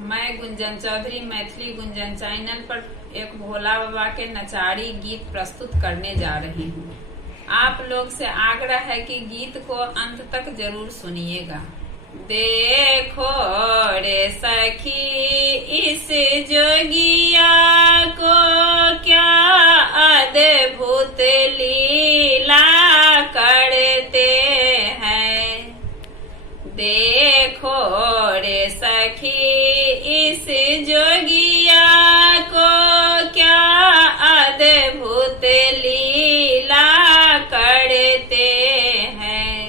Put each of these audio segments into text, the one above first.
मैं गुंजन चौधरी मैथिली गुंजन चैनल पर एक भोला बाबा के नचाड़ी गीत प्रस्तुत करने जा रही हूँ। आप लोग से आग्रह है कि गीत को अंत तक जरूर सुनिएगा। देखो रे सखी इस जोगिया को क्या अद्भुत लीला करते हैं। देखो रे सखी इस जोगिया को क्या अद्भुत लीला करते हैं।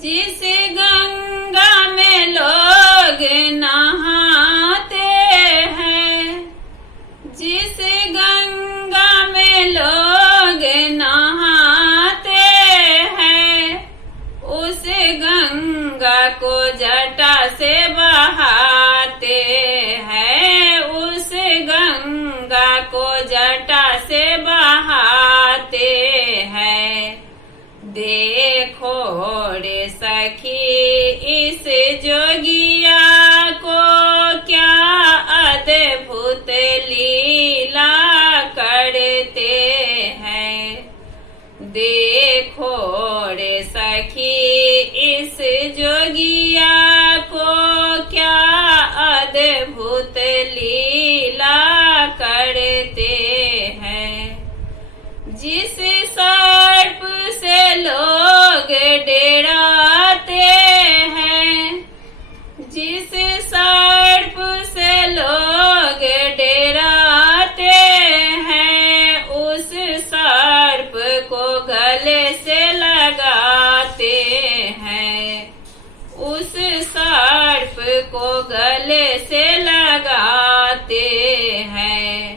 जिस गंगा में लोग नहाते हैं, जिस गंगा में लोग नहाते हैं, उस गंगा को जटा से बहाते हैं, उस गंगा को जटा से बहाते हैं। देखो रे सखी इस जोगिया को क्या अद्भुत लीला करते हैं। देखो रे सखी इस जोगिया को क्या अद्भुत लीला करते हैं। जिस सर्प से लोग डराते हैं, जिस सर्प से लोग डराते हैं, उस सर्प को गले से लगाते हैं, उस सर्प को गले से लगाते हैं।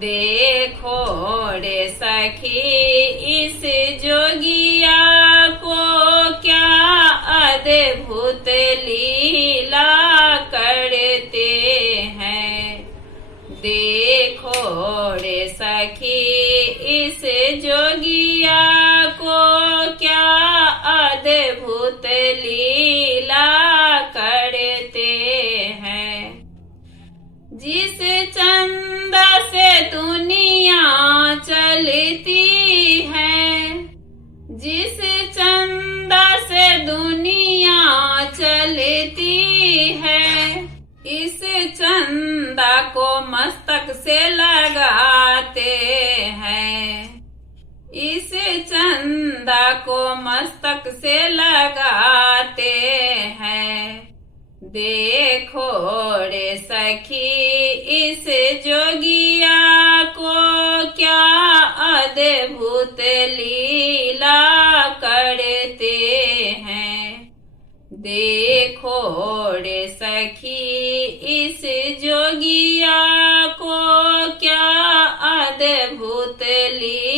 देखो रे सखी इस जोगिया को क्या अद्भुत लीला करते हैं। देखो रे सखी इस जोगिया को क्या अद्भुत लीला करते हैं। जिस चंदा से दुनिया चलती है, जिस चंदा से दुनिया चलती है, इस चंदा को मस्तक से लगाते हैं, इस चंदा को मस्तक से लगाते हैं। देखो रे सखी इस जोगिया को क्या अद्भुत लीला करते हैं। देखो रे सखी इस जोगिया को क्या अद्भुत लीला